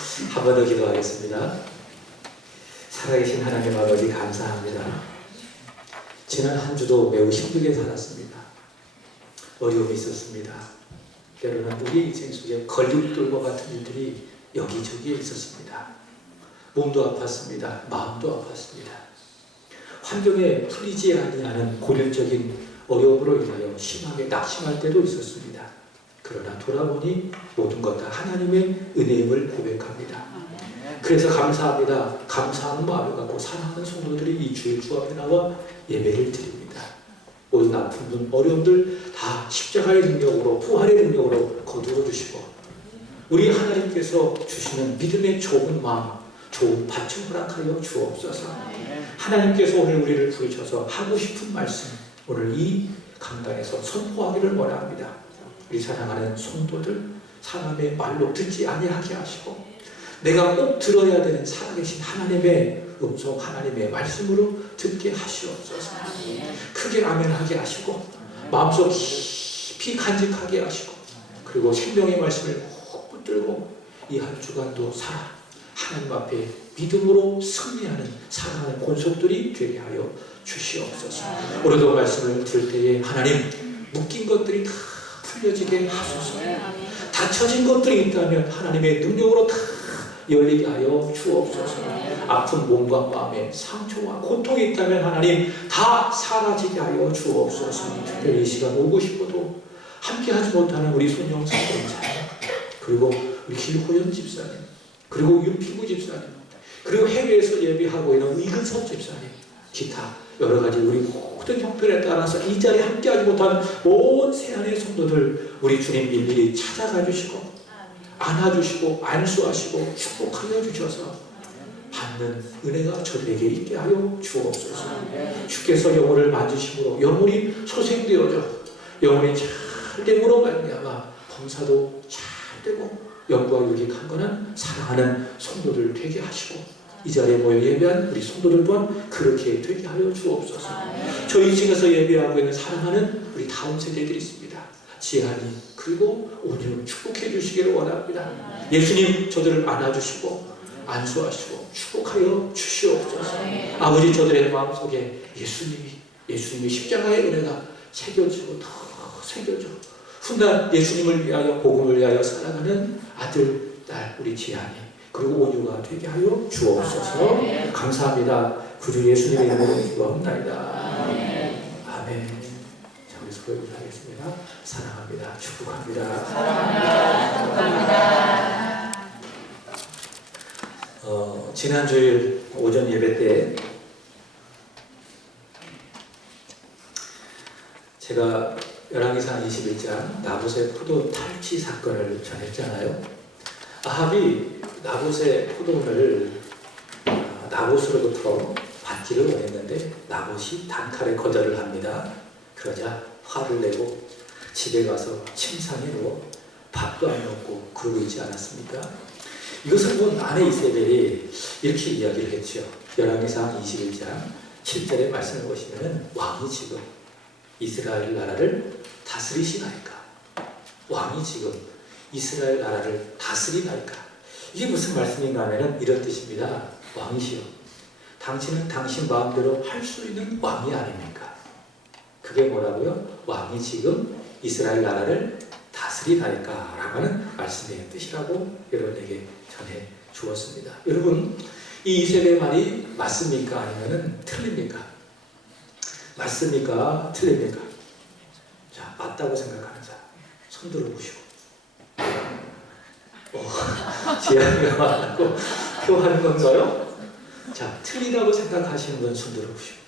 한 번 더 기도하겠습니다. 살아계신 하나님 아버지 감사합니다. 지난 한 주도 매우 힘들게 살았습니다. 어려움이 있었습니다. 때로는 우리 인생 속에 걸림돌과 같은 일들이 여기저기에 있었습니다. 몸도 아팠습니다. 마음도 아팠습니다. 환경에 풀리지 아니하는 고질적인 어려움으로 인하여 심하게 낙심할 때도 있었습니다. 그러나 돌아보니 모든 것 다 하나님의 은혜임을 고백합니다. 그래서 감사합니다. 감사하는 마음을 갖고 사랑하는 성도들이 이 주일 주 앞에 나와 예배를 드립니다. 모든 아픔들, 어려움들 다 십자가의 능력으로, 부활의 능력으로 거두어 주시고 우리 하나님께서 주시는 믿음의 좋은 마음, 좋은 밭을 허락하여 주옵소서. 하나님께서 오늘 우리를 부르셔서 하고 싶은 말씀 오늘 이 강단에서 선포하기를 원합니다. 우리 사랑하는 성도들 사람의 말로 듣지 아니하게 하시고 내가 꼭 들어야 되는 살아계신 하나님의 음성, 하나님의 말씀으로 듣게 하시옵소서. 크게 아멘하게 하시고 마음속 깊이 간직하게 하시고 그리고 생명의 말씀을 꼭 붙들고 이 한 주간도 살아 하나님 앞에 믿음으로 승리하는 사랑하는 권속들이 되게 하여 주시옵소서. 오늘도 말씀을 들을 때에 하나님 묶인 것들이 다 풀려지게 하소서. 닫혀진 것들이 있다면 하나님의 능력으로 다 열리게 하여 주옵소서. 아픈 몸과 마음에 상처와 고통이 있다면 하나님 다 사라지게 하여 주옵소서. 특별히 이 시간 오고 싶어도 함께하지 못하는 우리 손영사 권사 그리고 우리 길호연 집사님 그리고 윤피구 집사님 그리고 해외에서 예배하고 있는 이근섭 집사님 기타 여러가지 우리 모든 형편에 따라서 이 자리에 함께하지 못한 온 세안의 성도들 우리 주님 일일이 찾아가 주시고 안아주시고 안수하시고 축복하여 주셔서 받는 은혜가 저들에게 있게 하여 주옵소서. 주께서 영혼을 만지심으로 영혼이 소생되어져 영혼이 잘 됨으로 말미암아 범사도 잘 되고 영과 유익 강건한 사랑하는 성도들 되게 하시고 이 자리에 모여 예배한 우리 성도들 또한 그렇게 되게 하여 주옵소서. 저희 중에서 예배하고 있는 사랑하는 우리 다음 세대들이 있습니다. 지한이 그리고 오늘 축복해 주시기를 원합니다. 예수님 저들을 안아주시고 안수하시고 축복하여 주시옵소서. 아버지 저들의 마음속에 예수님이 십자가의 은혜가 새겨지고 더 새겨져 훗날 예수님을 위하여 복음을 위하여 살아가는 아들, 딸 우리 지한이 그리고 온유가 되게 하여 주옵소서. 감사합니다. 구주 예수님의 이름으로 기도합니다. 아멘. 자, 우리 서로 인사하겠습니다. 사랑합니다. 축복합니다. 축복합니다. 지난 주일 오전 예배 때 제가 열왕기상 21장 나봇의 포도 탈취 사건을 전했잖아요. 아합이 나봇의 포도원을 나봇으로부터 받기를 원했는데 나봇이 단칼에 거절을 합니다. 그러자 화를 내고 집에 가서 침상에 누워 밥도 안 먹고 그러고 있지 않았습니까? 이것을 본 아내 이세벨이 이렇게 이야기를 했죠. 열왕기상 21장 7절의 말씀을 보시면 왕이 지금 이스라엘 나라를 다스리시나이까? 왕이 지금 이스라엘 나라를 다스리나이까? 이게 무슨 말씀인가 하면 이런 뜻입니다. 왕이시여, 당신은 당신 마음대로 할 수 있는 왕이 아닙니까? 그게 뭐라고요? 왕이 지금 이스라엘 나라를 다스리나이까? 라고 하는 말씀의 뜻이라고 여러분에게 전해 주었습니다. 여러분, 이 이세벨의 말이 맞습니까? 아니면 틀립니까? 맞습니까? 틀립니까? 자, 맞다고 생각하는 사람 손 들어보시고 지향이가 맞다고 표하는 건가요? 자, 틀리다고 생각하시는 분 손 들어보시고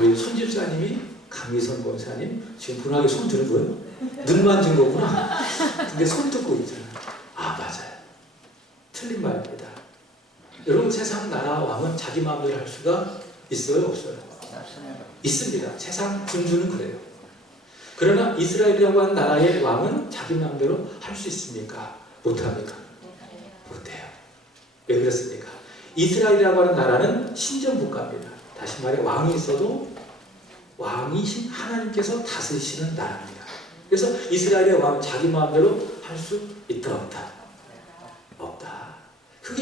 우리 손집사님이 강미선 권사님 지금 분하게 손 들고요. 눈 만진 거구나. 근데 손 듣고 있잖아요. 아, 맞아요. 틀린 말입니다. 여러분, 세상 나라 왕은 자기 마음대로 할 수가 있어요? 없어요? 있습니다. 세상 군주는 그래요. 그러나 이스라엘이라고 하는 나라의 왕은 자기 마음대로 할 수 있습니까? 못합니까? 못해요. 왜 그렇습니까? 이스라엘이라고 하는 나라는 신정국가입니다. 다시 말해 왕이 있어도 왕이신 하나님께서 다스리시는 나라입니다. 그래서 이스라엘의 왕은 자기 마음대로 할 수 있다 없다?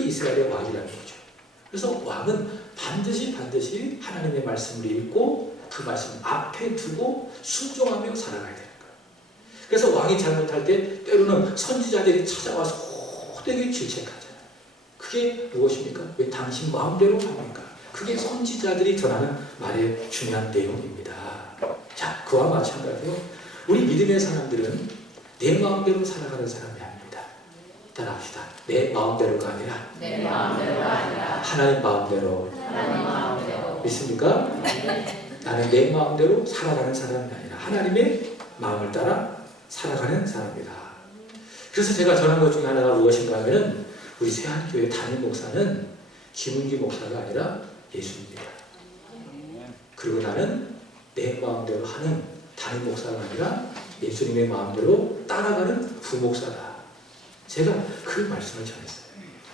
이스라엘의 왕이라는 거죠. 그래서 왕은 반드시 하나님의 말씀을 읽고 그 말씀 앞에 두고 순종하며 살아가야 되는 거예요. 그래서 왕이 잘못할 때 때로는 선지자들이 찾아와서 호되게 질책하잖아요. 그게 무엇입니까? 왜 당신 마음대로 합니까? 그게 선지자들이 전하는 말의 중요한 내용입니다. 자, 그와 마찬가지로 우리 믿음의 사람들은 내 마음대로 살아가는 사람이 아닙니다. 따라합시다. 내 마음대로가 아니라 하나님 마음대로. 믿습니까? 나는 내 마음대로 살아가는 사람이 아니라 하나님의 마음을 따라 살아가는 사람이다. 그래서 제가 전한 것 중에 하나가 무엇인가 하면 우리 세한교회 담임 목사는 김은기 목사가 아니라 예수입니다. 그리고 나는 내 마음대로 하는 담임 목사가 아니라 예수님의 마음대로 따라가는 부목사다. 제가 그 말씀을 전했어요.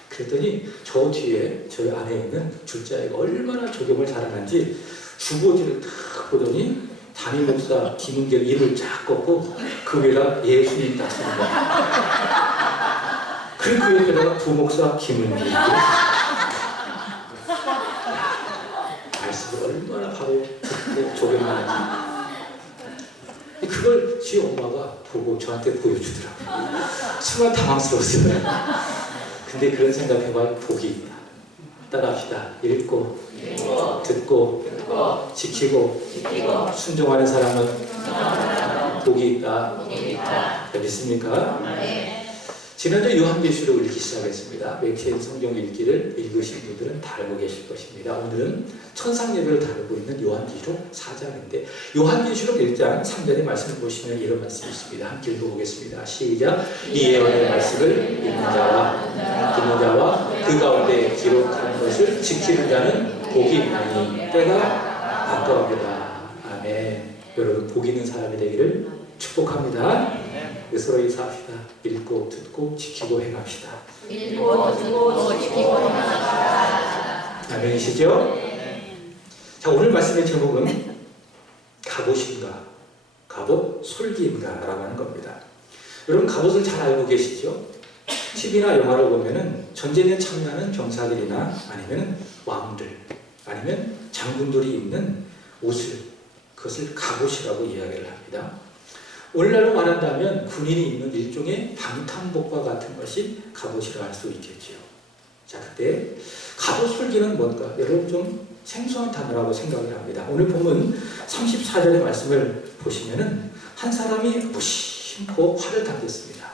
그랬더니 저 뒤에 저희 안에 있는 줄자애가 얼마나 조경을 잘하는지 주보지를 딱 보더니 담임 목사 김은결 입을 쫙 꺾고 그 위에다 예수님 딱 쓰는 거야. 그리고 그 옆에다가 부목사 김은결 말씀을 얼마나 바로 듣고 조경하는지 그걸 지 엄마가 보고 저한테 보여주더라고요. 순간 당황스러웠어요. 근데 그런 생각해봐야 복이 있다. 따라합시다. 읽고 듣고 지키고 순종하는 사람은 복이 있다. 믿습니까? 지난주 요한계시록 읽기 시작했습니다. 맥체인 성경 읽기를 읽으신 분들은 다 알고 계실 것입니다. 오늘은 천상예배를 다루고 있는 요한계시록 4장인데 요한계시록 1장 3절의 말씀을 보시면 이런 말씀이 있습니다. 함께 읽어보겠습니다. 시작. 이 예언의 말씀을 읽는 자와 듣는 자와 그 가운데 기록한 것을 지키는 자는 복이 있나니 때가 가까웁니다. 아멘. 여러분 복 있는 사람이 되기를 축복합니다. 서로 인사합시다. 읽고 듣고 지키고 행합시다. 읽고 듣고 지키고 행합시다. 아멘이시죠? 자, 오늘 말씀의 제목은 갑옷인가 갑옷 솔기인가 라고 하는 겁니다. 여러분 갑옷을 잘 알고 계시죠? TV나 영화를 보면은 전쟁에 참여하는 병사들이나 아니면 왕들 아니면 장군들이 입는 옷을 그것을 갑옷이라고 이야기를 합니다. 오늘날로 말한다면 군인이 입는 일종의 방탄복과 같은 것이 갑옷이라 할 수 있겠죠. 자, 그때 갑옷 솔기는 뭔가 여러분 좀 생소한 단어라고 생각을 합니다. 오늘 보면 34절의 말씀을 보시면은 한 사람이 무심코 활을 당겼습니다.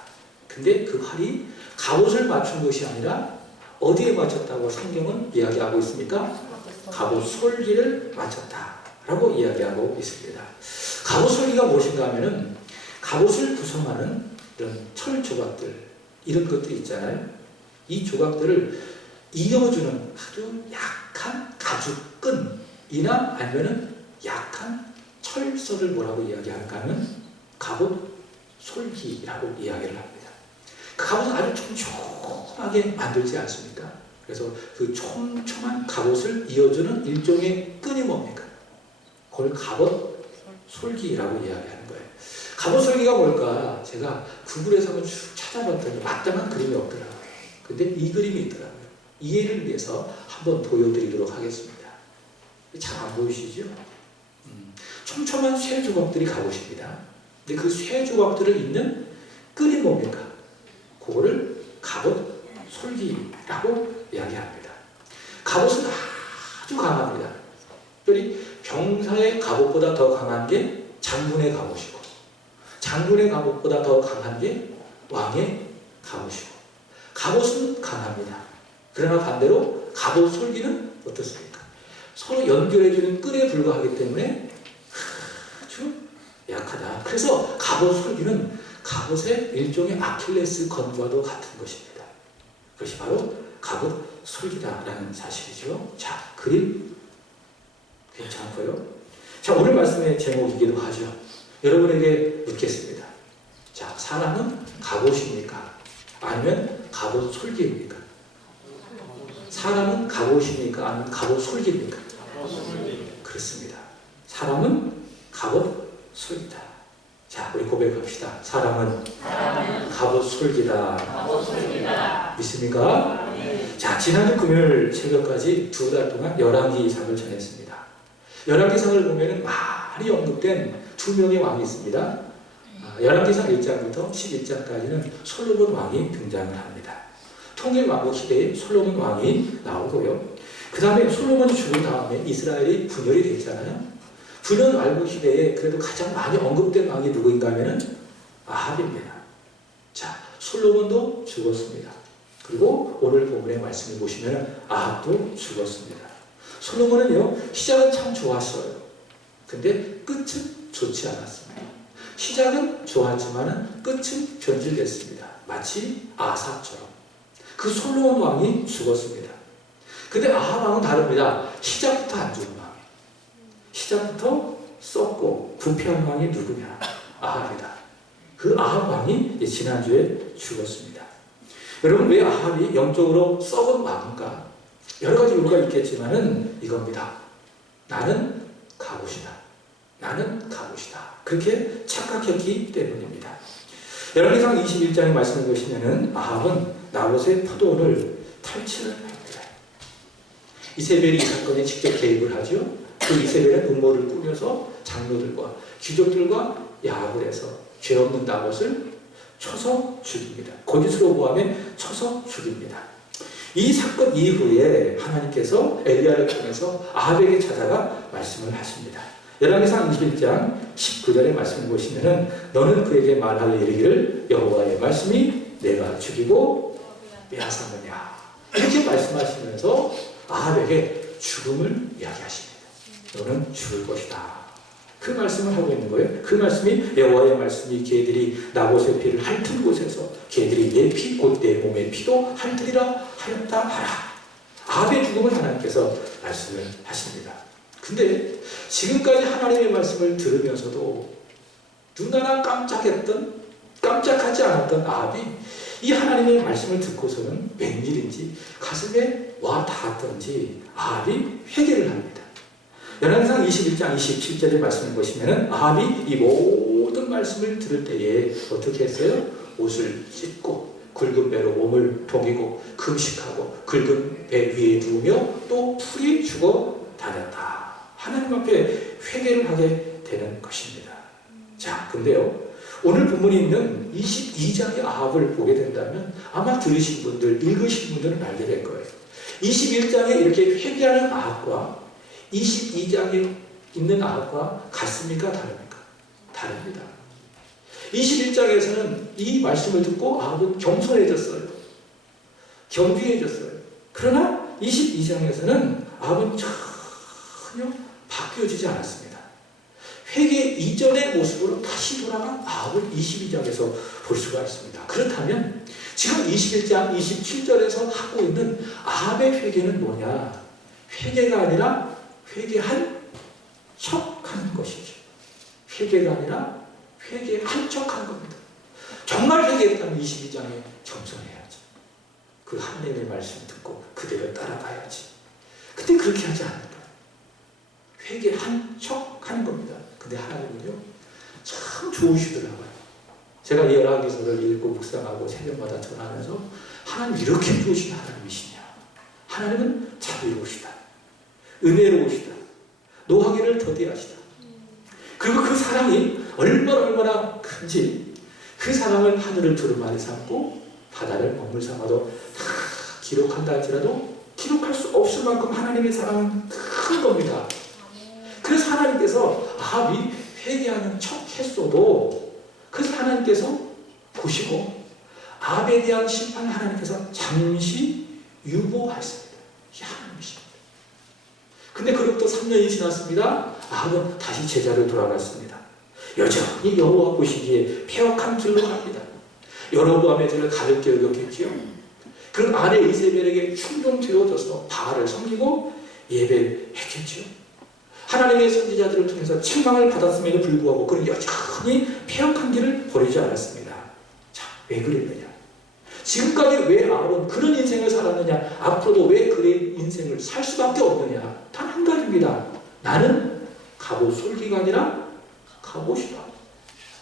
근데 그 활이 갑옷을 맞춘 것이 아니라 어디에 맞췄다고 성경은 이야기하고 있습니까? 갑옷 솔기를 맞췄다라고 이야기하고 있습니다. 갑옷 솔기가 무엇인가 하면은 갑옷을 구성하는 이런 철 조각들 이런 것들이 있잖아요. 이 조각들을 이어주는 아주 약한 가죽끈이나 아니면은 약한 철선을 뭐라고 이야기할까 하면 갑옷 솔기라고 이야기를 합니다. 그 갑옷은 아주 촘촘하게 만들지 않습니까? 그래서 그 촘촘한 갑옷을 이어주는 일종의 끈이 뭡니까? 그걸 갑옷 솔기라고 이야기하는 거예요. 갑옷 솔기가 뭘까? 제가 구글에서 한번 쭉 찾아봤더니 마땅한 그림이 없더라고요. 근데 이 그림이 있더라고요. 이해를 위해서 한번 보여드리도록 하겠습니다. 잘 안 보이시죠? 촘촘한 쇠 조각들이 갑옷입니다. 근데 그 쇠 조각들을 잇는 끈이 뭡니까? 그거를 갑옷 솔기라고 이야기합니다. 갑옷은 아주 강합니다. 특별히 병사의 갑옷보다 더 강한 게 장군의 갑옷이고 장군의 갑옷보다 더 강한 게 왕의 갑옷이고 갑옷은 강합니다. 그러나 반대로 갑옷 솔기는 어떻습니까? 서로 연결해주는 끈에 불과하기 때문에 아주 약하다. 그래서 갑옷 솔기는 갑옷의 일종의 아킬레스 건과도 같은 것입니다. 그것이 바로 갑옷 솔기다라는 사실이죠. 자, 그림 괜찮고요. 자, 오늘 말씀의 제목이기도 하죠. 여러분에게 묻겠습니다. 자, 사람은 갑옷입니까? 아니면 갑옷 솔기입니까? 사람은 갑옷입니까? 아니면 갑옷 솔기입니까? 그렇습니다. 사람은 갑옷 솔기다. 자, 우리 고백합시다. 사람은 갑옷 솔기다. 믿습니까? 자, 지난주 금요일 새벽까지 2달 동안 열왕기상을 전했습니다. 열왕기상을 보면은 많이 언급된 2명의 왕이 있습니다. 열왕기상 1장부터 11장까지는 솔로몬 왕이 등장을 합니다. 통일왕국 시대에 솔로몬 왕이 나오고요. 그 다음에 솔로몬이 죽은 다음에 이스라엘이 분열이 됐잖아요. 분열 왕국 시대에 그래도 가장 많이 언급된 왕이 누구인가 하면은 아합입니다. 자, 솔로몬도 죽었습니다. 그리고 오늘 본문의 말씀을 보시면 아합도 죽었습니다. 솔로몬은요, 시작은 참 좋았어요. 근데 끝은 좋지 않았습니다. 시작은 좋았지만 끝은 변질됐습니다. 마치 아삽처럼. 그 솔로몬 왕이 죽었습니다. 근데 아합 왕은 다릅니다. 시작부터 안 좋은 왕이에요. 시작부터 썩고 부패한 왕이 누구냐? 아합이다. 그 아합 왕이 지난주에 죽었습니다. 여러분, 왜 아합이 영적으로 썩은 왕인가? 여러 가지 이유가 있겠지만은 이겁니다. 나는 갑옷이다. 나는 갑옷이다. 그렇게 착각했기 때문입니다. 열왕기상 21장의 말씀을 보시면은 아합은 나봇의 포도원을 탈취를 합니다. 이세벨이 이 사건에 직접 개입을 하죠. 그 이세벨은 음모를 꾸며서 장로들과 귀족들과 야합을 해서 죄 없는 나봇을 쳐서 죽입니다. 거짓으로 모함에 쳐서 죽입니다. 이 사건 이후에 하나님께서 엘리야를 통해서 아합에게 찾아가 말씀을 하십니다. 열왕기상 21장 19절의 말씀을 보시면은 너는 그에게 말하여 이르기를 여호와의 말씀이 내가 죽이고 빼앗았느냐, 이렇게 말씀하시면서 아합에게 죽음을 이야기하십니다. 너는 죽을 것이다. 그 말씀을 하고 있는 거예요. 그 말씀이 여호와의 말씀이 개들이 나봇의 피를 핥은 곳에서 개들이 내 피 곧 내 몸의 피도 핥으리라 하였다 하라. 아합의 죽음을 하나님께서 말씀을 하십니다. 근데 지금까지 하나님의 말씀을 들으면서도 누나나 깜짝하지 않았던 아합이 이 하나님의 말씀을 듣고서는 웬일인지 가슴에 와 닿았던지 아합이 회개를 합니다. 열왕기상 21장 27절의 말씀을 보시면 아합이 이 모든 말씀을 들을 때에 어떻게 했어요? 옷을 찢고 굵은 배로 몸을 동이고 금식하고 굵은 배 위에 누우며 또 풀이 죽어 다녔다. 하나님 앞에 회개를 하게 되는 것입니다. 자, 근데요, 오늘 본문이 있는 22장의 아합을 보게 된다면 아마 들으신 분들, 읽으신 분들은 알게 될 거예요. 21장에 이렇게 회개하는 아합과 22장에 있는 아합과 같습니까? 다릅니까? 다릅니다. 21장에서는 이 말씀을 듣고 아합은 겸손해졌어요. 겸비해졌어요. 그러나 22장에서는 아합은 전혀 바뀌어지지 않았습니다. 회개 이전의 모습으로 다시 돌아간 아합을 22장에서 볼 수가 있습니다. 그렇다면 지금 21장 27절에서 하고 있는 아합의 회개는 뭐냐? 회개가 아니라 회개한 척하는 것이죠. 회개가 아니라 회개한 척한 겁니다. 정말 회개했다면 22장에 겸손해야지. 그 하나님의 말씀 듣고 그대로 따라가야지. 근데 그렇게 하지 않는 거예요. 회개한 척하는 겁니다. 근데 하나님은요, 참 좋으시더라고요. 제가 이 열왕기서를 읽고 묵상하고 새벽마다 전하면서 하나님 이렇게 좋으신 하나님이시냐? 하나님은 자비로우시다. 은혜로우시다. 노하기를 더디하시다. 그리고 그 사랑이 얼마나 큰지 그 사랑을 하늘을 두루마리 삼고 바다를 먹물 삼아도 다 기록한다 할지라도 기록할 수 없을 만큼 하나님의 사랑은 큰 겁니다. 그래서 하나님께서 아합이 회개하는 척 했어도 그래서 하나님께서 보시고 아합에 대한 심판을 하나님께서 잠시 유보하셨습니다. 이게 하나님이십니다. 근데 그로부터 3년이 지났습니다. 아합은 다시 제자로 돌아갔습니다. 여전히 여호와 보시기에 폐역한 길로 갑니다. 여로보암의 죄를 가볍게 여겼겠지요. 그 아내 이세벨에게 충동되어져서 바알을 섬기고 예배했겠지요. 하나님의 선지자들을 통해서 책망을 받았음에도 불구하고 그는 여전히 폐역한 길을 버리지 않았습니다. 자, 왜 그랬느냐? 지금까지 왜 아합은 그런 인생을 살았느냐? 앞으로도 왜 그의 인생을 살 수밖에 없느냐? 단 한 가지입니다. 나는 갑옷 솔기가 아니라 갑옷이다.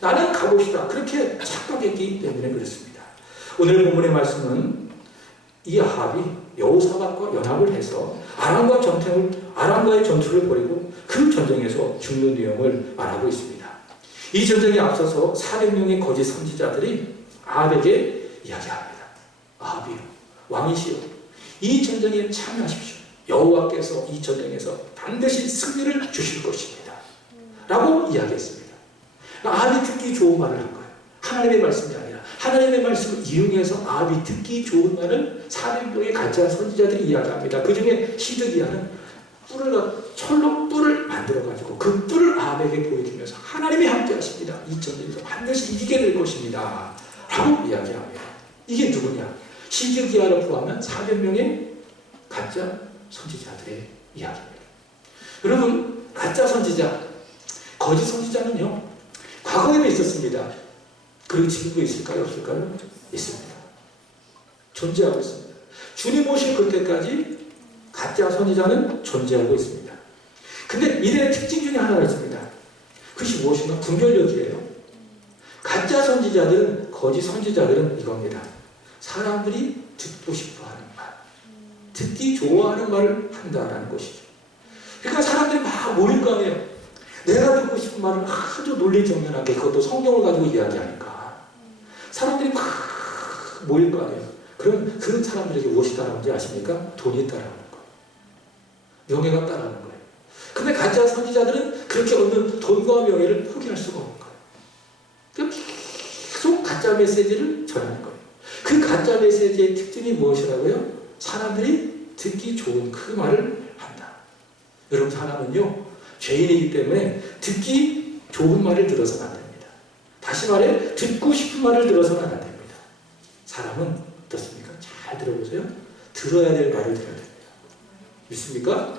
나는 갑옷이다. 그렇게 착각했기 때문에 그렇습니다. 오늘 본문의 말씀은 이 아합이 여호사밧과 연합을 해서 아람과의 전투를 벌이고 그 전쟁에서 죽는 내용을 말하고 있습니다. 이 전쟁에 앞서서 400명의 거짓 선지자들이 아합에게 이야기합니다. 아합이요, 왕이시여, 이 전쟁에 참여하십시오. 여호와께서 이 전쟁에서 반드시 승리를 주실 것입니다. 라고 이야기했습니다. 아합이 듣기 좋은 말을 한 거예요. 하나님의 말씀이 아니라 하나님의 말씀을 이용해서 아합이 듣기 좋은 말을 400명의 가짜 선지자들이 이야기합니다. 그 중에 시드기야는 철로 뿔을 만들어가지고 그 뿔을 아합에게 보여주면서 하나님이 함께 하십니다. 이 전쟁에서 반드시 이기게 될 것입니다. 라고 이야기합니다. 이게 누구냐? 시드기야를 포함한 400명의 가짜 선지자들의 이야기입니다. 여러분, 가짜 선지자, 거짓 선지자는요, 과거에도 있었습니다. 그리고 지금도 있을까요? 없을까요? 있습니다. 존재하고 있습니다. 주님 오실 그때까지 가짜 선지자는 존재하고 있습니다. 근데 이들의 특징 중에 하나가 있습니다. 그것이 무엇인가? 분별력이에요. 가짜 선지자들은, 거짓 선지자들은 이겁니다. 사람들이 듣고 싶어하는 말, 듣기 좋아하는 말을 한다라는 것이죠. 그러니까 사람들이 막 모일 거 아니에요. 내가 듣고 싶은 말을 아주 논리정연하게, 그것도 성경을 가지고 이야기하니까 사람들이 막 모일 거 아니에요. 그럼 그 사람들에게 무엇이 따라오는지 아십니까? 돈이 따라오는 거예요. 명예가 따라오는 거예요. 근데 가짜 선지자들은 그렇게 얻는 돈과 명예를 포기할 수가 없는 거예요. 그러니까 계속 가짜 메시지를 전하는 거예요. 그 가짜 메시지의 특징이 무엇이라고요? 사람들이 듣기 좋은 그 말을 한다. 여러분, 사람은요, 죄인이기 때문에 듣기 좋은 말을 들어서는 안 됩니다. 다시 말해, 듣고 싶은 말을 들어서는 안 됩니다. 사람은 어떻습니까? 잘 들어보세요. 들어야 될 말을 들어야 됩니다. 믿습니까?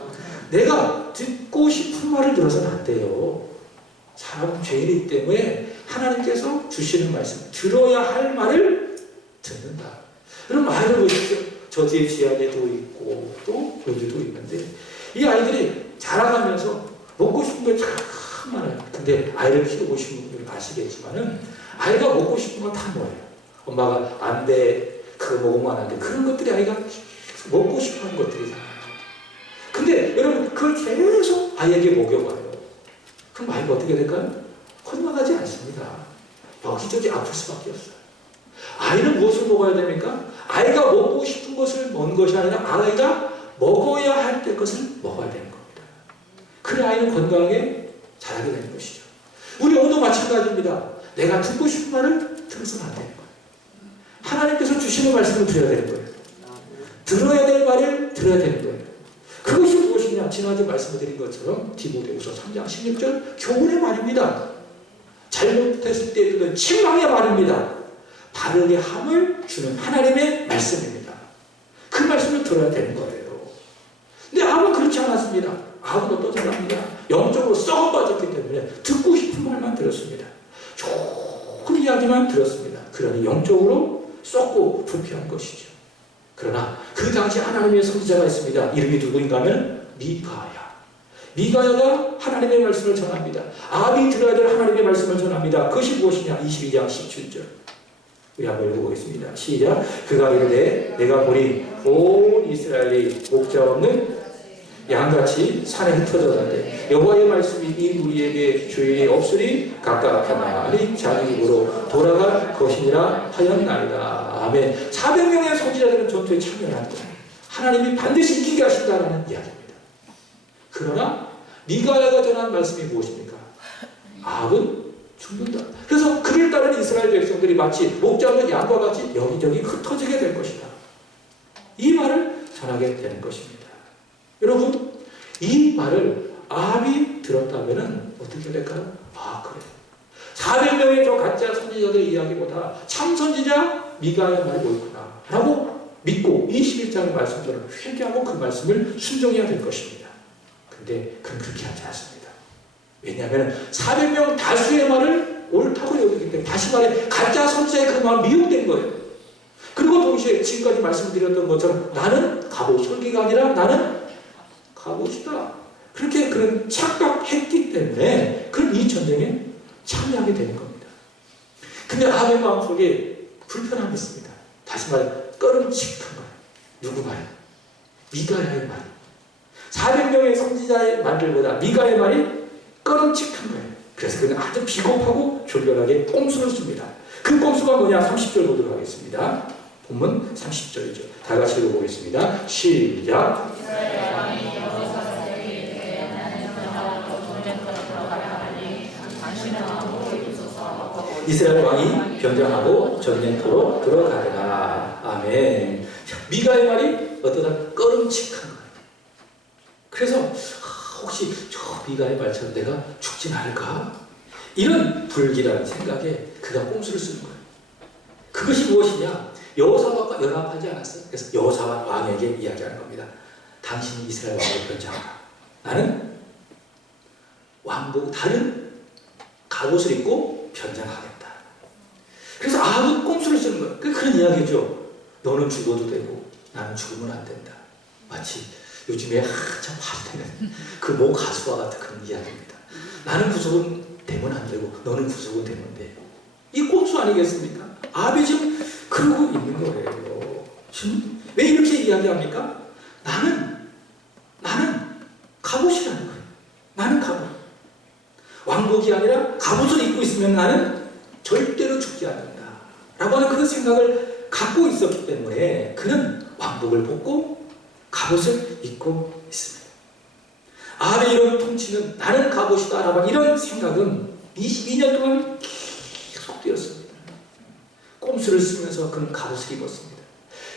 내가 듣고 싶은 말을 들어서는 안 돼요. 사람은 죄인이기 때문에 하나님께서 주시는 말씀, 들어야 할 말을 듣는다. 여러분, 아이를 보십시오. 저 뒤에 지안에도 있고 또 여기도 있는데 이 아이들이 자라가면서 먹고 싶은 게 참 많아요. 근데 아이를 키워보시는 분들은 아시겠지만은 아이가 먹고 싶은 건 다 뭐예요? 엄마가 안 돼, 그거 먹으면 안 돼, 그런 것들이 아이가 먹고 싶어 하는 것들이잖아요. 근데 여러분, 그걸 계속 아이에게 먹여봐요. 그럼 아이가 어떻게 될까요? 건강하지 않습니다. 여기저기 아플 수밖에 없어요. 아이는 무엇을 먹어야 됩니까? 아이가 먹고 싶은 것을 먹는 것이 아니라 아이가 먹어야 할 때 것을 먹어야 되는 겁니다. 그래 아이는 건강하게 자라게 되는 것이죠. 우리 오도 마찬가지입니다. 내가 듣고 싶은 말을 들어서는 안 되는 거예요. 하나님께서 주시는 말씀을 들어야 되는 거예요. 들어야 될 말을 들어야 되는 거예요. 그것이 무엇이냐? 지난주 말씀드린 것처럼 디모데후서 3장 16절 교훈의 말입니다. 잘못했을 때 듣는 책망의 말입니다. 바르게 함을 주는 하나님의 말씀입니다. 그 말씀을 들어야 되는 거예요. 근데 아합은 그렇지 않았습니다. 아합은 어떤 사람입니다. 영적으로 썩어 빠졌기 때문에 듣고 싶은 말만 들었습니다. 좋은 이야기만 들었습니다. 그러니 영적으로 썩고 부패한 것이죠. 그러나 그 당시 하나님의 선지자가 있습니다. 이름이 누구인가 하면 미가야. 미가야가 하나님의 말씀을 전합니다. 아합이 들어야 될 하나님의 말씀을 전합니다. 그것이 무엇이냐? 22장 17절. 우리 한번 읽어보겠습니다. 시작. 그가 이르되 내가 보니 온 이스라엘이 목자 없는 양같이 산에 흩어졌는데 여호와의 말씀이 이 무리에게 주일이 없으리 각각 하나씩 자기 입으로 돌아갈 것이니라 하였나이다. 아멘. 400명의 선지자들은 전투에 참여한 거예요. 하나님이 반드시 이기게 하신다는 이야기입니다. 그러나 미가야가 전한 말씀이 무엇입니까? 아합은 죽는다. 그래서 그를 따르는 이스라엘 백성들이 마치 목자 없는 양과 같이 여기저기 흩어지게 될 것이다. 이 말을 전하게 되는 것입니다. 여러분, 이 말을 아합이 들었다면 어떻게 될까요? 아, 그래. 400명의 저 가짜 선지자들의 이야기보다 참 선지자 미가의 말이 옳구나 라고 믿고 21장의 말씀대로 회개하고 그 말씀을 순종해야 될 것입니다. 근데 그건 그렇게 하지 않습니다. 왜냐하면 400명 다수의 말을 옳다고 여기기 때문에 다시 말해 가짜 선지자의 그 마음이 미혹된 거예요. 그리고 동시에 지금까지 말씀드렸던 것처럼 나는 갑옷 설계가 아니라 나는 갑옷이다. 그렇게 그런 착각했기 때문에 그런 이 전쟁에 참여하게 되는 겁니다. 근데 아합의 마음속에 불편함이 있습니다. 다시 말해 꺼름칙한 거예요. 누구 말? 미가야의 말. 400명의 선지자의 말들보다 미가의 말이 꺼름칙한 거예요. 그래서 그는 아주 비겁하고 졸렬하게 꼼수를 씁니다. 그 꼼수가 뭐냐? 30절 보도록 하겠습니다. 본문 30절이죠. 다 같이 읽어보겠습니다. 시작. 이스라엘 왕이 변장하고 전쟁터로 들어가리라. 아멘. 미가의 말이 어떠다? 꺼름칙한 거예요. 그래서 혹시 저 미가의 말처럼 내가 죽진 않을까? 이런 불길한 생각에 그가 꼼수를 쓰는 거예요. 그것이 무엇이냐? 여호사밧과 연합하지 않았어요. 그래서 여호사밧 왕에게 이야기하는 겁니다. 당신이 이스라엘 왕을 변장하라. 나는 왕복 다른 갑옷을 입고 변장하겠다. 그래서 아합은 꼼수를 쓰는 거예요. 그런 이야기죠. 너는 죽어도 되고 나는 죽으면 안 된다. 마치 요즘에 한참 화제되는 그 모 가수와 같은 그런 이야기입니다. 나는 구속은 되면 안 되고 너는 구속은 되면 돼. 이 꼼수 아니겠습니까? 아합이 지금 그러고 있는 거예요. 지금 왜 이렇게 이야기합니까? 나는 갑옷이라는 거예요. 나는 갑옷. 왕복이 아니라 갑옷을 입고 있으면 나는 절대로 죽지 않는다. 라고 하는 그런 생각을 갖고 있었기 때문에 그는 왕복을 벗고 갑옷을 입고 있습니다. 아합의 이런 통치는 나는 갑옷이다 라고 하는 이런 생각은 22년 동안 계속 되었습니다. 꼼수를 쓰면서 그는 갑옷을 입었습니다.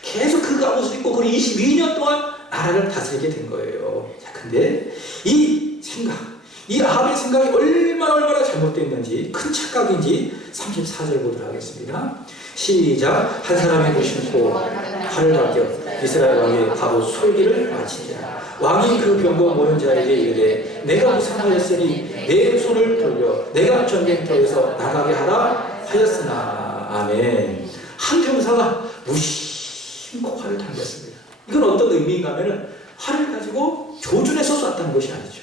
계속 그 갑옷을 입고 그는 22년 동안 나라를 다스리게 된 거예요. 자, 근데 이 생각, 이 아합의 생각이 얼마나 잘못됐는지, 큰 착각인지 34절 보도록 하겠습니다. 시작. 한 사람이 무심코 칼을 당겨 이스라엘 왕의 갑옷 솔기를 마치니라. 왕이 그 병거 모는 자에게 이르되 내가 무상하였으니 내 손을 돌려 내가 전쟁터에서 나가게 하라 하였으나. 아멘. 한 병사가 무심코 활을 당겼습니다. 이건 어떤 의미인가 하면은 활을 가지고 조준해서 쐈다는 것이 아니죠.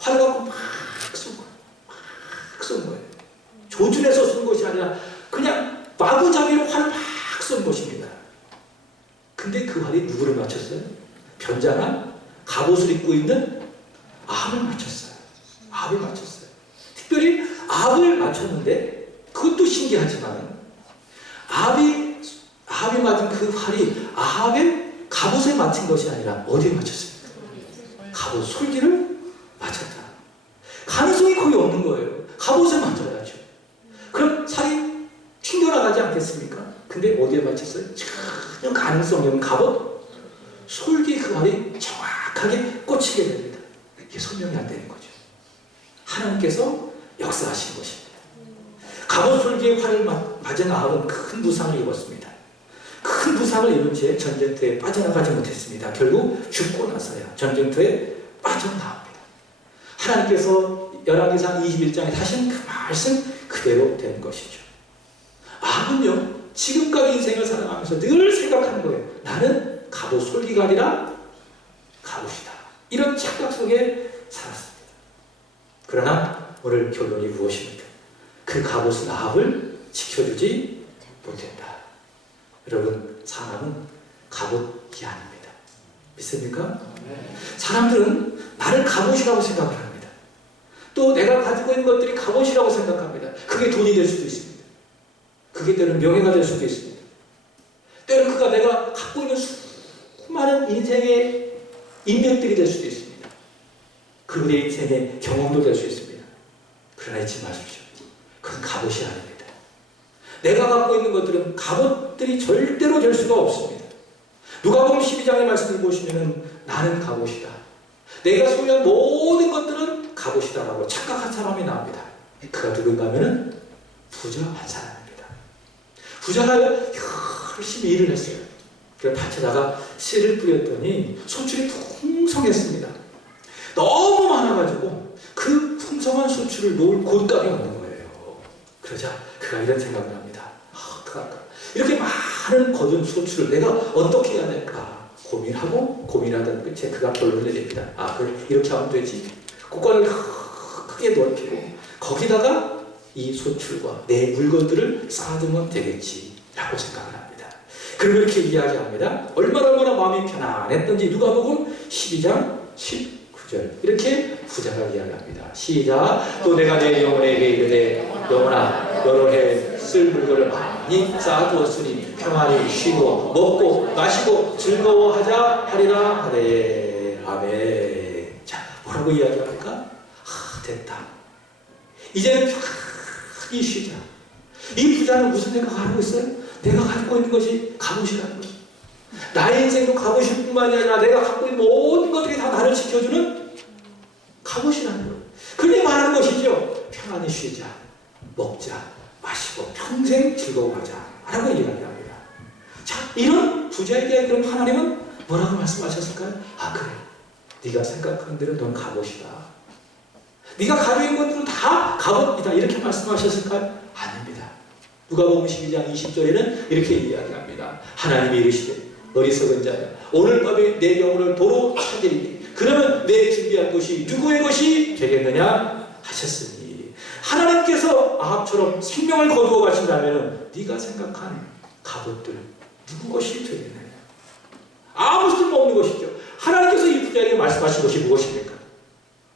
활을 갖고 막 쏜 거예요. 조준해서 쏜 것이 아니라 그냥 마구잡이로 활을 막 쏜 것입니다. 근데 그 활이 누구를 맞췄어요? 변장한 갑옷을 입고 있는 아합을 맞췄어요. 아합을 맞췄어요. 특별히 아합을 맞췄는데 그것도 신기하지만 아합이 맞은 그 활이 아합의 갑옷에 맞춘 것이 아니라 어디에 맞췄습니까? 갑옷 솔기를 맞췄다. 가능성이 거의 없는 거예요. 갑옷에 맞춰야죠. 그럼 살이 튕겨나가지 않겠습니까? 근데 어디에 맞췄어요? 전혀 가능성이 없는 갑옷 솔기 그 활이 정확하게 꽂히게 됩니다. 이게 설명이 안 되는 거죠. 하나님께서 역사하신 것입니다. 갑옷 솔기의 활을 맞은 아합은 큰 부상을 입었습니다. 큰 부상을 입은 채 전쟁터에 빠져나가지 못했습니다. 결국 죽고 나서야 전쟁터에 빠져나옵니다. 하나님께서 열왕기상 21장에 하신 그 말씀 그대로 된 것이죠. 아합은요, 지금까지 인생을 살아가면서 늘 생각하는 거예요. 나는 갑옷 솔기가 아니라 갑옷이다. 이런 착각 속에 살았습니다. 그러나 오늘 결론이 무엇입니까? 그 갑옷은 아합을 지켜주지 못했다. 여러분, 사람은 갑옷이 아닙니다. 믿습니까? 사람들은 나를 갑옷이라고 생각을 합니다. 또 내가 가지고 있는 것들이 갑옷이라고 생각합니다. 그게 돈이 될 수도 있습니다. 그게 때로는 명예가 될 수도 있습니다. 때로는 그가 내가 갖고 있는 수많은 인생의 인맥들이 될 수도 있습니다. 그들의 인생의 경험도 될 수 있습니다. 그러나 잊지 마십시오. 그건 갑옷이 아닙니다. 내가 갖고 있는 것들은 갑옷들이 절대로 될 수가 없습니다. 누가복음 12장의 말씀을 보시면 나는 갑옷이다. 내가 소유한 모든 것들은 갑옷이다 라고 착각한 사람이 나옵니다. 그가 누군가 하면 부자 한 사람입니다. 부자가 열심히 일을 했어요. 그래서 밭에다가 씨를 뿌렸더니 소출이 풍성했습니다. 너무 많아가지고 그 풍성한 소출을 놓을 곳감이 없는 거예요. 그러자 그가 이런 생각을 합니다. 어떡할까? 이렇게 많은 거둔 소출을 내가 어떻게 해야 될까? 고민하던 끝에 그가 결론을 내립니다. 그걸 이렇게 하면 되지. 곳간을 크게 넓히고 거기다가 이 소출과 내 물건들을 쌓아두면 되겠지 라고 생각을 합니다. 그리고 이렇게 이야기합니다. 얼마나 마음이 편안했던지 누가복음 12장 19절 이렇게 부자가 이야기합니다. 시작. 또 내가 내 영혼에게 이르되 영혼아 여러 해 쓸 물건을 많이 쌓아두었으니 평안히 쉬고 먹고 마시고 즐거워하자 하리라 하되 아멘. 자, 뭐라고 이야기합니까? 됐다. 이제는 편안히 쉬자. 이 부자는 무슨 생각을 하고 있어요? 내가 갖고 있는 것이 갑옷이라는 거예요. 나의 인생도 갑옷일 뿐만이 아니라 내가 갖고 있는 모든 것들이 다 나를 지켜주는 갑옷이라는 거예요. 그게 말하는 것이죠. 편안히 쉬자, 먹자, 마시고 평생 즐거워하자 라고 이야기합니다. 자, 이런 부자에게 그럼 하나님은 뭐라고 말씀하셨을까요? 그래, 네가 생각하는 대로 넌 갑옷이다. 네가 가지고 있는 것들은 다 갑옷이다 이렇게 말씀하셨을까요? 아닙니다. 누가복음 12장 20절에는 이렇게 이야기합니다. 하나님이 이르시되 어리석은 자야 오늘 밤에 내 영혼을 도로 찾으리니 그러면 내 준비한 것이 누구의 것이 되겠느냐 하셨으니 하나님께서 아합처럼 생명을 거두어 가신다면 네가 생각한 갑옷들 누구 것이 되겠느냐. 아무 쓸모없는 것이죠. 하나님께서 이 부자에게 말씀하신 것이 무엇입니까?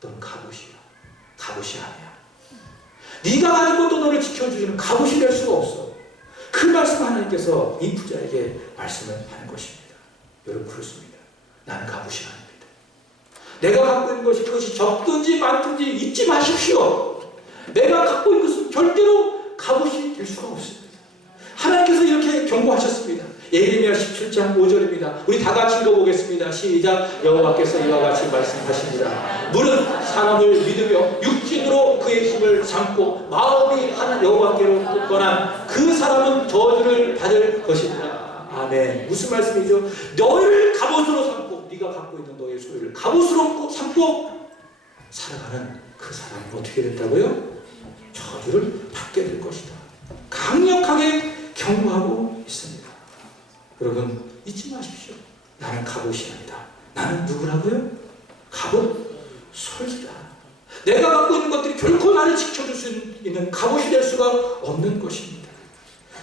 넌 갑옷이야. 갑옷이 아니야. 네가 가진 것도 너를 지켜주는 갑옷이 될 수가 없어. 그 말씀 하나님께서 이 부자에게 말씀을 하는 것입니다. 여러분 그렇습니다. 나는 갑옷이 아닙니다. 내가 갖고 있는 것이 그것이 적든지 많든지 잊지 마십시오. 내가 갖고 있는 것은 절대로 갑옷이 될 수가 없습니다. 하나님께서 이렇게 경고하셨습니다. 예레미야 17장 5절입니다. 우리 다 같이 읽어보겠습니다. 시작. 여호와께서 이와 같이 말씀하십니다. 물은 사람을 믿으며 육신으로 그의 힘을 삼고 마음이 하나 여호와께로 떠난 그 사람은 저주를 받을 것입니다. 아멘. 무슨 말씀이죠? 너를 갑옷으로 삼고 네가 갖고 있는 너의 소유를 갑옷으로 삼고 살아가는 그 사람이 어떻게 된다고요? 저주를 받게 될 것이다. 강력하게 경고하고 있습니다. 여러분 잊지 마십시오. 나는 갑옷이 아니다. 나는 누구라고요? 갑옷 솔기다. 내가 갖고 있는 것들이 결코 나를 지켜줄 수 있는 갑옷이 될 수가 없는 것입니다.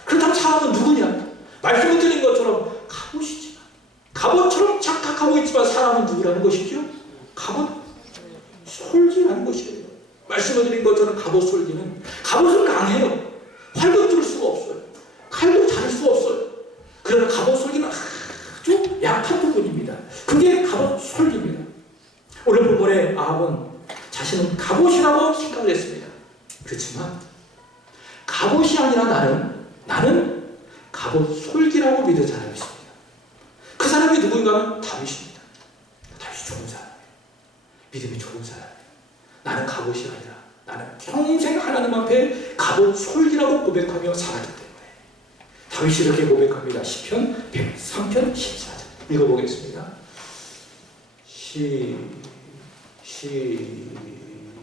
그렇다면 사람은 누구냐? 말씀을 드린 것처럼 갑옷이지만 갑옷처럼 착각하고 있지만 사람은 누구라는 것이죠? 갑옷 솔기라는 것이에요. 말씀을 드린 것처럼 갑옷 솔기는 갑옷은 강해요. 활도 뚫을 수가 없어요. 칼도 자를 수 없어요. 그러나 갑옷 솔기는 아주 약한 부분입니다. 그게 갑옷 솔기입니다. 오늘 본문에 아합은 자신은 갑옷이라고 생각을 했습니다. 그렇지만 갑옷이 아니라 나는 갑옷 솔기라고 믿은 사람이 있습니다. 그 사람이 누구인가 하면 다윗입니다. 다윗이 좋은 사람이에요. 믿음이 좋은 사람이에요. 나는 갑옷이 아니라 나는 평생 하나님 앞에 갑옷 솔기라고 고백하며 살았기 때문에 다윗이 이렇게 고백합니다. 시편 103편 14절 읽어보겠습니다.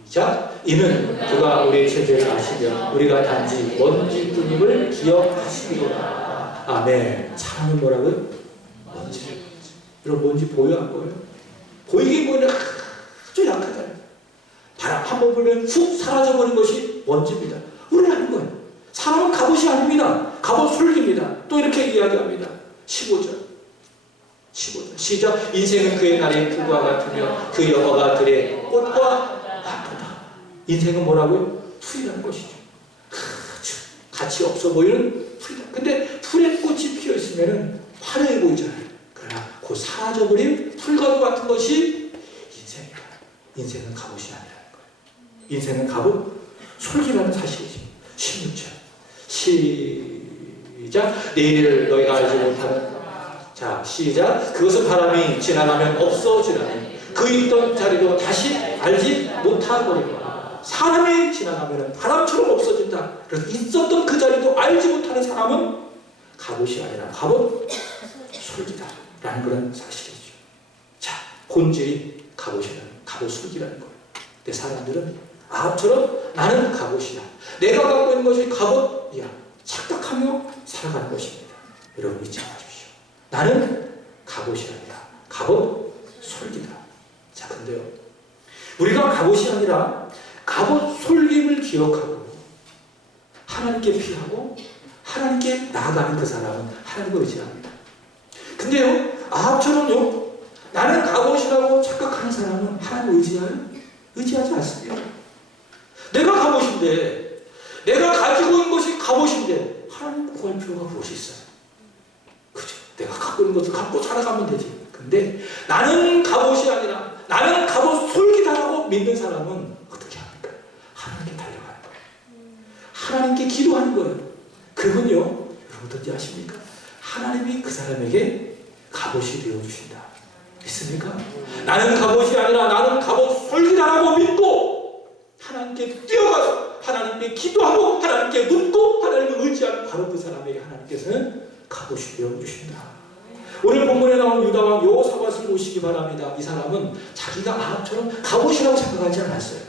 시작. 이는 그가 우리의 죄를 아시며 우리가 단지 먼지뿐임을 기억하시리로다. 아멘. 사람은 뭐라고요? 먼지. 여러분 먼지 보여 안 보여요? 보이긴 보이는데 아주 약하잖아요. 바람 한번 불면 훅 사라져버린 것이 먼지입니다. 우리는 아는 거예요. 사람은 갑옷이 아닙니다. 갑옷 솔기입니다. 또 이렇게 이야기합니다. 15절 시작. 인생은 그의 날의 풀과 같으며 그 여호와가 들의 꽃과 같도다. 인생은 뭐라고요? 풀이라는 것이죠. 아주 가치 없어 보이는 풀이다. 근데 풀에 꽃이 피어 있으면 화려해 보이잖아요. 그러나 그 사라져버린 풀과도 같은 것이 인생이다. 인생은 갑옷이 아니라는 거예요. 인생은 갑옷 솔기라는 사실이죠. 16절 시작. 내일을 너희가 알지 못하는 자 시작. 그것은 바람이 지나가면 없어지나니 그 있던 자리도 다시 알지 못하거니와. 사람이 지나가면 바람처럼 없어진다. 그래서 있었던 그 자리도 알지 못하는 사람은 갑옷이 아니라 갑옷 솔기다 라는 그런 사실이죠. 자, 본질이 갑옷 솔기라는 거예요. 근데 사람들은 아합처럼 나는 갑옷이야. 내가 갖고 있는 것이 갑옷이야. 착각하며 살아가는 것입니다. 여러분 잊지 마십시오. 나는 갑옷이 아니라 갑옷 솔기다. 자, 근데요. 우리가 갑옷이 아니라 갑옷 솔김을 기억하고 하나님께 피하고 하나님께 나아가는 그 사람은 하나님을 의지합니다. 아합처럼요, 나는 갑옷이라고 착각하는 사람은 하나님을 의지하지 않습니다. 내가 갑옷인데, 내가 가지고 있는 것이 갑옷인데 하나님 구할 필요가 무엇이 있어요? 그죠? 내가 갖고 있는 것을 갖고 살아가면 되지. 근데 나는 갑옷이 아니라 나는 갑옷 솔기다라고 믿는 사람은 어떻게 합니까? 하나님께 달려가는 거예요. 하나님께 기도하는 거예요. 그분요, 여러분 어떤지 아십니까? 하나님이 그 사람에게 갑옷이 되어주신다. 믿습니까? 나는 갑옷이 아니라 나는 갑옷 솔기다라고 믿고 하나님께 뛰어가서 하나님께 기도하고 하나님께 묻고 하나님을 의지하는 바로 그 사람에게 하나님께서는 갑옷이 되어주신다. 오늘 본문에 나온 유다왕 여호사밧을 보시기 바랍니다. 이 사람은 자기가 아합처럼 갑옷이라고 생각하지 않았어요.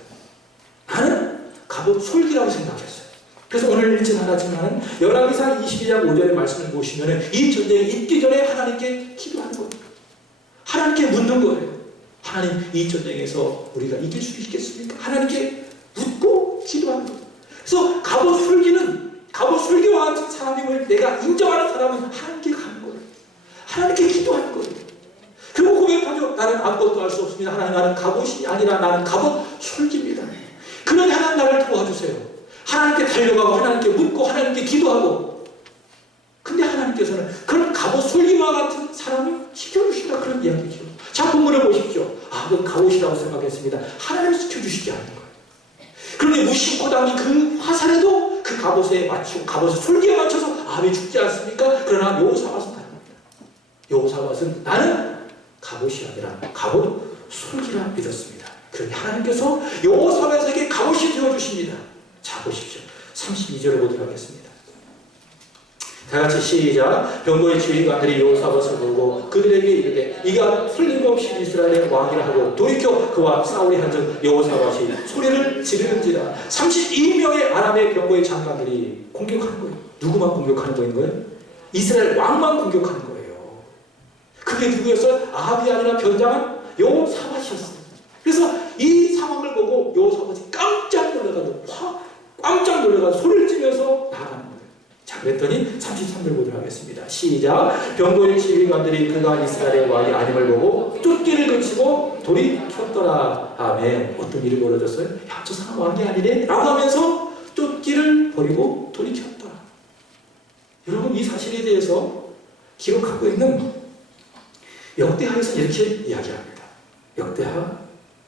나는 갑옷 솔기라고 생각했어요. 그래서 오늘 읽진 않았지만 열왕기상 22장 5절의 말씀을 보시면 이 전쟁이 있기 전에 하나님께 기도하는 거예요. 하나님께 묻는 거예요. 하나님, 이 전쟁에서 우리가 이길 수 있겠습니까? 하나님께 묻고 기도하는 거예요. 그래서 갑옷 솔기와 같은 사람임을 내가 인정하는 사람은 하나님께 가는 거예요. 하나님께 기도하는 거예요. 그리고 고백하죠. 나는 아무것도 할 수 없습니다. 하나님, 나는 갑옷이 아니라 나는 갑옷 솔기입니다. 그러니 하나님 나를 도와주세요. 하나님께 달려가고 하나님께 묻고 하나님께 기도하고. 근데 하나님께서는 그런 갑옷 솔기와 같은 사람을 지켜주신다, 그런 이야기죠. 자, 본문을 보십시오. 아, 그건 갑옷이라고 생각했습니다. 하나님이 지켜주시지 않는 거예요. 그런데 무심코 당긴 그 화살에도 그 갑옷에 맞추고 갑옷의 솔기에 맞춰서 아합이 죽지 않습니까? 그러나 여호사밧은 다릅니다. 여호사밧은 나는 갑옷이 아니라 갑옷 솔기라 믿었습니다. 그러니 하나님께서 여호사밧에게 갑옷이 되어주십니다. 자, 보십시오. 32절을 보도록 하겠습니다. 다같이 시작. 병거의 지휘관들이 여호사밧을 보고 그들에게 이르되 이가 틀림없이 이스라엘의 왕이라 하고 돌이켜 그와 싸우리 한즉 여호사밧이 소리를 지르는지라. 32명의 아람의 병거의 장관들이 공격하는 거예요. 누구만 공격하는 거예요? 이스라엘 왕만 공격하는 거예요. 그게 누구였어요? 아합이 아니라 변장한 여호사밧이었어요. 그래서 이 상황을 보고 여호사밧이 깜짝 놀라가지고 소리를 지면서 나가는 거예요. 자, 그랬더니 33절 보도록 하겠습니다. 시작. 병거의 지휘관들이 그가 이스라엘의 왕이 아님을 보고 쫓기를 그치고 돌이켰더라. 아멘. 어떤 일이 벌어졌어요? 야, 저 사람 왕이 아니네? 라고 하면서 쫓기를 버리고 돌이켰더라. 여러분, 이 사실에 대해서 기록하고 있는 역대하에서 이렇게 이야기합니다. 역대하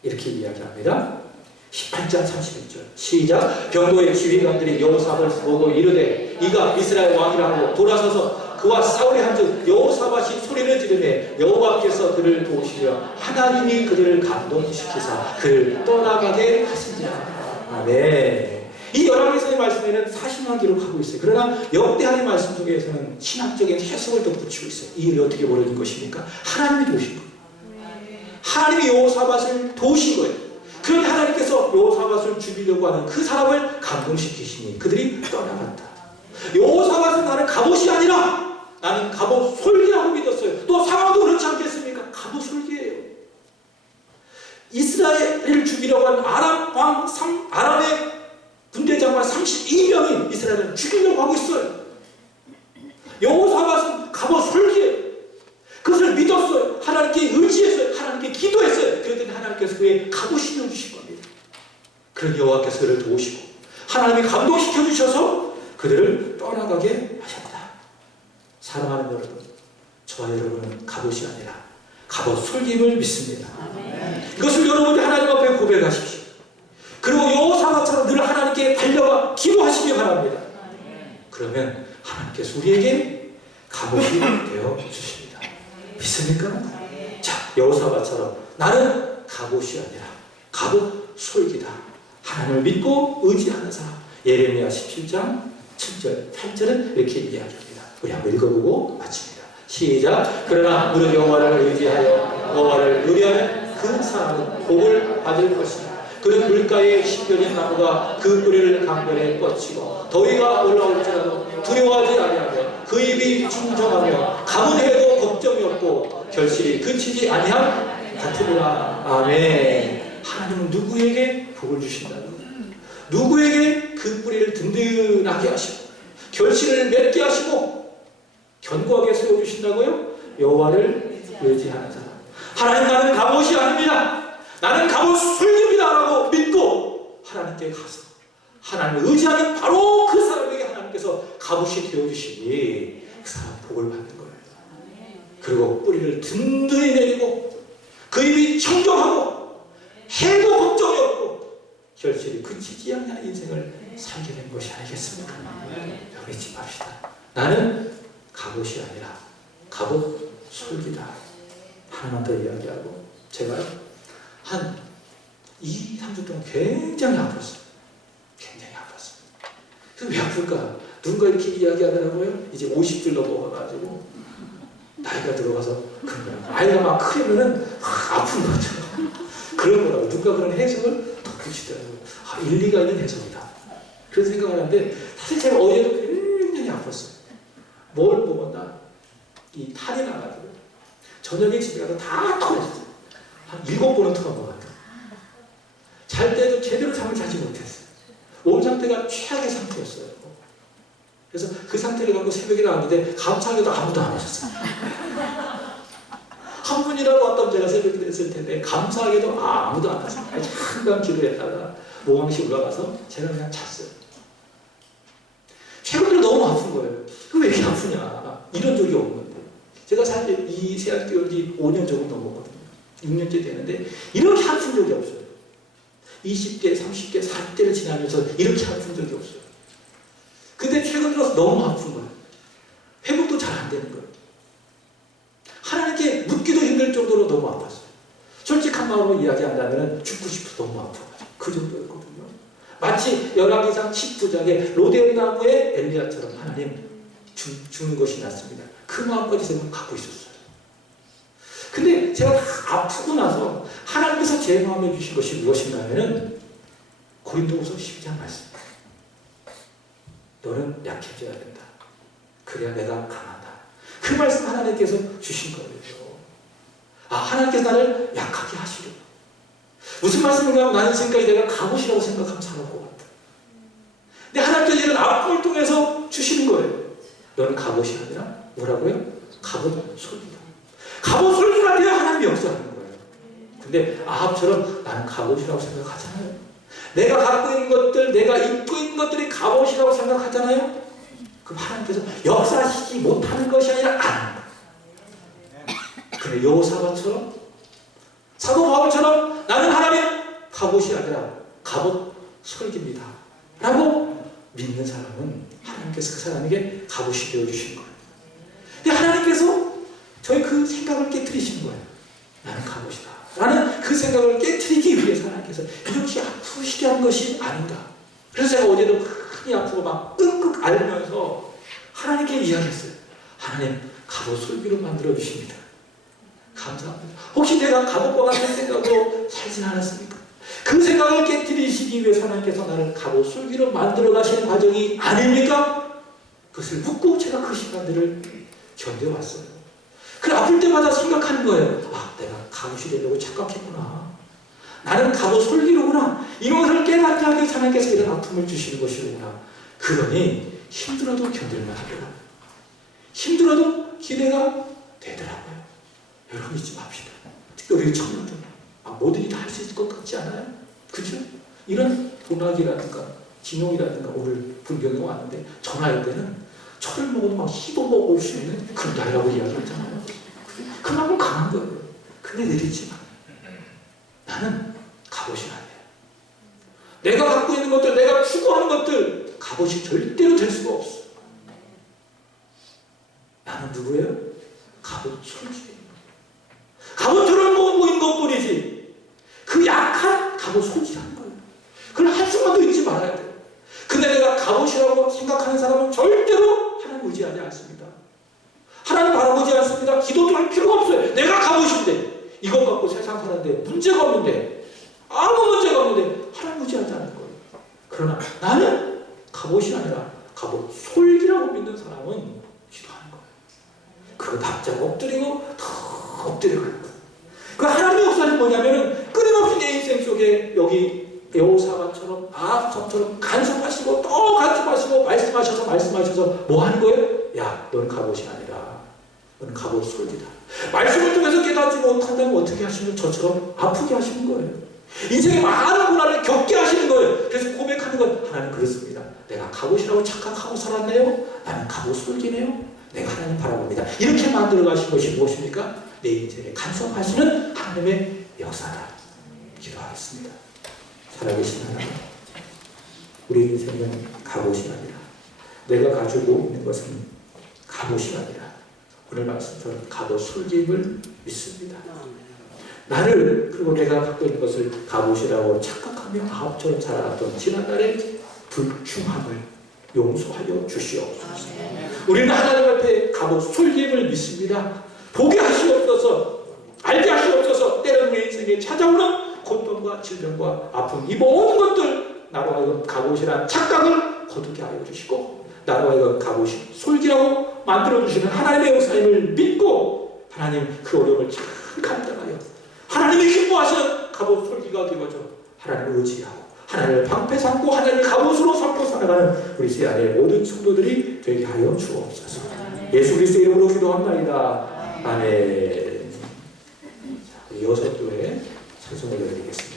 이렇게 이야기합니다. 18장 31절 시작. 병거의 지휘관들이 여호사밧을 보고 이르되 이가 이스라엘 왕이라 하고 돌아서서 그와 싸우리 한즉 여호사밧이 소리를 지르매 여호와께서 그를 도우시며 하나님이 그들을 감동시키사 그를 떠나가게 하시니라. 아멘. 이 열왕기서의 말씀에는 사실만 기록하고 있어요. 그러나 역대하의 말씀 속에서는 신학적인 해석을 덧붙이고 있어요. 이 일이 어떻게 벌어진 것입니까? 하나님이 도우신 거예요. 하나님이 여호사밧을 도우신 거예요. 그런데 하나님께서 여호사밧을 죽이려고 하는 그 사람을 감동시키시니 그들이 떠나갔다. 여호사밧은 나는 갑옷이 아니라 나는 갑옷 솔기라고 믿었어요. 또 상황도 그렇지 않겠습니까? 갑옷 솔기예요. 이스라엘을 죽이려고 하는 아람의 군대 장관 32명이 이스라엘을 죽이려고 하고 있어요. 여호사밧은 갑옷 솔기예요. 그것을 믿었어요. 하나님께 의지했어요. 하나님께 기도했어요. 그랬더니 하나님께서 그의 갑옷이 되어주신 겁니다. 그런 여호와께서 그를 도우시고 하나님이 감동시켜 주셔서 그들을 떠나가게 하셨다. 사랑하는 여러분, 저와 여러분은 갑옷이 아니라 갑옷 솔기임을 믿습니다. 이것을 여러분이 하나님 앞에 고백하십시오. 그리고 여호사밧처럼 늘 하나님께 달려가 기도하시기 바랍니다. 그러면 하나님께서 우리에게 갑옷이 되어 주십니다. 믿습니까? 자, 여호사밧처럼 나는 갑옷이 아니라 갑옷 솔기다. 하나님을 믿고 의지하는 사람. 예레미야 17장 7절, 8절은 이렇게 이야기합니다. 우리 한번 읽어보고 마칩니다. 시작. 그러나 무릇 여호와를 의지하여 여호와를 의뢰하는 그 사람은 복을 받을 것이다. 그는 물가에 심겨진 나무가 그 뿌리를 강변에 뻗치고 더위가 올라올지라도 두려워하지 아니하며 그 입이 충정하며 가문해도 걱정이 없고 결실이 그치지 아니함 같으리라. 아멘. 하나님은 누구에게 복을 주신다는 거예요. 누구에게 그 뿌리를 든든하게 하시고 결실을 맺게 하시고 견고하게 세워주신다고요? 여호와를 의지하는 사람. 하나님, 나는 갑옷이 아닙니다. 나는 갑옷 솔기입니다 라고 믿고 하나님께 가서 하나님을 의지하는 바로 그 사람에게 하나님께서 갑옷이 되어주시니 그 사람 복을 받는 거예요. 그리고 뿌리를 든든히 내리고 그 입이 청정하고 해도 걱정이 없고 결실이 그치지 않는 인생을 살게 된 것이 아니겠습니까? 여기 집합시다. 나는 갑옷이 아니라 갑옷 솔기다. 하나만 더 이야기하고, 제가요 한 2, 3주 동안 굉장히 아팠어요. 굉장히 아팠어요. 그래서 왜 아플까? 누군가 이렇게 이야기하더라고요. 이제 50줄 넘어가가지고 나이가 들어가서 그런 거예요. 아이가 막 크면은 아픈 거죠. 그런 거라고 누가 그런 해석을 덧붙이더라고요. 일리가 있는 해석이다. 그런 생각을 하는데, 사실 제가 어제도 굉장히 아팠어요. 뭘 먹었나? 이 탈이 나가지고 저녁에 집에 가서 다 토했어요. 한 7번은 토한 것 같아요. 잘 때도 제대로 잠을 자지 못했어요. 몸 상태가 최악의 상태였어요. 그래서 그 상태를 갖고 새벽에 나왔는데 감사하게도 아무도 안 오셨어요. 한 분이라도 왔다면 제가 새벽에 됐을 텐데 감사하게도 아무도 안 왔어요. 잠깐 기도했다가 모강시 올라가서 제가 그냥 잤어요. 최근에 너무 아픈 거예요. 왜 이렇게 아프냐. 이런 적이 없는데. 제가 사실 이 세안 끼운 지 5년 조금 넘었거든요. 6년째 되는데 이렇게 아픈 적이 없어요. 20대, 30대, 40대를 지나면서 이렇게 아픈 적이 없어요. 근데 최근 들어서 너무 아픈 거예요. 회복도 잘 안 되는 거예요. 하나님께 묻기도 힘들 정도로 너무 아팠어요. 솔직한 마음으로 이야기한다면 죽고 싶어서 너무 아파가지고 그 정도였거든요. 마치 열왕기상 19장에 로데오 나무의 엘리야처럼 하나님 죽는 것이 낫습니다. 그 마음까지 제가 갖고 있었어요. 근데 제가 다 아프고 나서 하나님께서 제 마음에 주신 것이 무엇인가 하면은 고린도후서 12장 말씀. 너는 약해져야 된다. 그래야 내가 강하다. 그 말씀 하나님께서 주신 거예요. 하나님께서 나를 약하게 하시려고. 무슨 말씀인가 하면 나는 지금까지 내가 갑옷이라고 생각하면 살아올 것 같다. 근데 하나님께서 이런 아픔을 통해서 주시는 거예요. 너는 갑옷이 아니라 뭐라고요? 갑옷 솔기다. 갑옷 솔기가 되어 하나님이 역사하는 거예요. 근데 아합처럼 나는 갑옷이라고 생각하잖아요. 내가 갖고 있는 것들, 내가 입고 있는 것들이 갑옷이라고 생각하잖아요. 그럼 하나님께서 역사하시지 못하는 것이 아니라 안. 그래, 여호사밧처럼 사도 바울처럼 나는 하나님 갑옷이 아니라 갑옷 솔기입니다 라고 믿는 사람은 하나님께서 그 사람에게 갑옷이 되어주신 거예요. 근데 하나님께서 저희 그 생각을 깨트리신 거예요. 나는 갑옷이다 라는 그 생각을 깨트리기 위해서 하나님께서 이렇게 아프시게 한 것이 아닌가. 그래서 제가 어제도 많이 아프고 막 끙끙 앓으면서 하나님께 이야기했어요. 하나님 갑옷 솔기로 만들어 주십니다. 감사합니다. 혹시 내가 갑옷과 같은 생각으로 살진 않았습니까? 그 생각을 깨뜨리시기 위해서 하나님께서 나를 갑옷 솔기로 만들어 가시는 과정이 아닙니까? 그것을 묻고 제가 그 시간들을 견뎌왔어요. 그 아플 때마다 생각하는 거예요. 내가 갑옷이 되려고 착각했구나. 나는 갑옷 솔기로구나. 이것을 깨닫게 하기 위해서 하나님께서 이런 아픔을 주시는 것이구나. 그러니 힘들어도 견딜만 하더라고요. 힘들어도 기대가 되더라고요. 여러분 잊지 맙시다. 특별히 우리 청년들 뭐든지 다 할 수 있을 것 같지 않아요? 그죠? 이런 동학이라든가 진홍이라든가 오늘 분경에 왔는데 전화할 때는 철을 먹어도 막 희도 먹을 수 있는 그런 나이라고 이야기했잖아요. 그만큼 강한 거예요. 근데 내리지 마. 나는 갑옷이 아니에요. 내가 갖고 있는 것들, 내가 추구하는 것들 갑옷이 절대로 될 수가 없어. 나는 누구예요? 갑옷 솔직해요. 갑옷처럼 보이는 것뿐이지 그 약한 갑옷 솔직한 거예요. 그걸 한순간도 잊지 말아야 돼요. 근데 내가 갑옷이라고 생각하는 사람은 절대로 하나님 의지하지 않습니다. 하나님 바라보지 않습니다. 기도도 할 필요가 없어요. 내가 갑옷인데 이것 갖고 세상 사는데 문제가 없는데 아무 문제가 없는데 하나님 의지하지 않는 거예요. 그러나 나는 갑옷이 아니라 갑옷 솔기라고 믿는 사람은 기도하는 거예요. 그거 답장 엎드리고 더 엎드려가는 거예요. 그 하나님의 역사는 뭐냐면은 끊임없이 내 인생 속에 여기 여호사밧처럼 아합처럼 간섭하시고 또 간섭하시고 말씀하셔서 뭐 하는 거예요? 야, 너는 갑옷이 아니라 너는 갑옷 솔기다. 말씀을 통해서 고백하지 못한다면 어떻게 하시는 저처럼 아프게 하시는 거예요. 인생에 많은 고난을 겪게 하시는 거예요. 그래서 고백하는 건 하나님 그렇습니다. 내가 갑옷이라고 착각하고 살았네요. 나는 갑옷 솔기네요. 내가 하나님 바라봅니다. 이렇게 만들어 가신 것이 무엇입니까? 내 인생에 간섭하시는 하나님의 역사다. 기도하겠습니다. 살아계신 하나님, 우리 인생은 갑옷이 아니라, 내가 가지고 있는 것은 갑옷이 아니라 오늘 말씀처럼 갑옷 솔직을 믿습니다. 나를, 그리고 내가 갖고 있는 것을 갑옷이라고 착각하며 아합처럼 살아왔던 지난날의 불충함을 용서하여 주시옵소서. 우리는 하나님 앞에 갑옷 솔직을 믿습니다. 보게 하시옵소서, 알게 하시옵소서. 때로는 우리 인생에 찾아오는 고통과 질병과 아픔, 이 모든 것들 나로 하여금 갑옷이란 착각을 거두게 하여 주시고, 나로 하여금 갑옷이 솔기라고 만들어주시는 하나님의 역사임을 믿고, 하나님 그 어려움을 잘 감당하여 하나님이 기뻐하시는 갑옷 솔기가 되어져 하나님을 의지하고 하나님을 방패 삼고 하나님을 갑옷으로 삼고 살아가는 우리 새 안의 모든 성도들이 되게 하여 주옵소서. 예수 그리스도의 이름으로 기도합나이다. 아멘. 6교회 찬송을 드리겠습니다.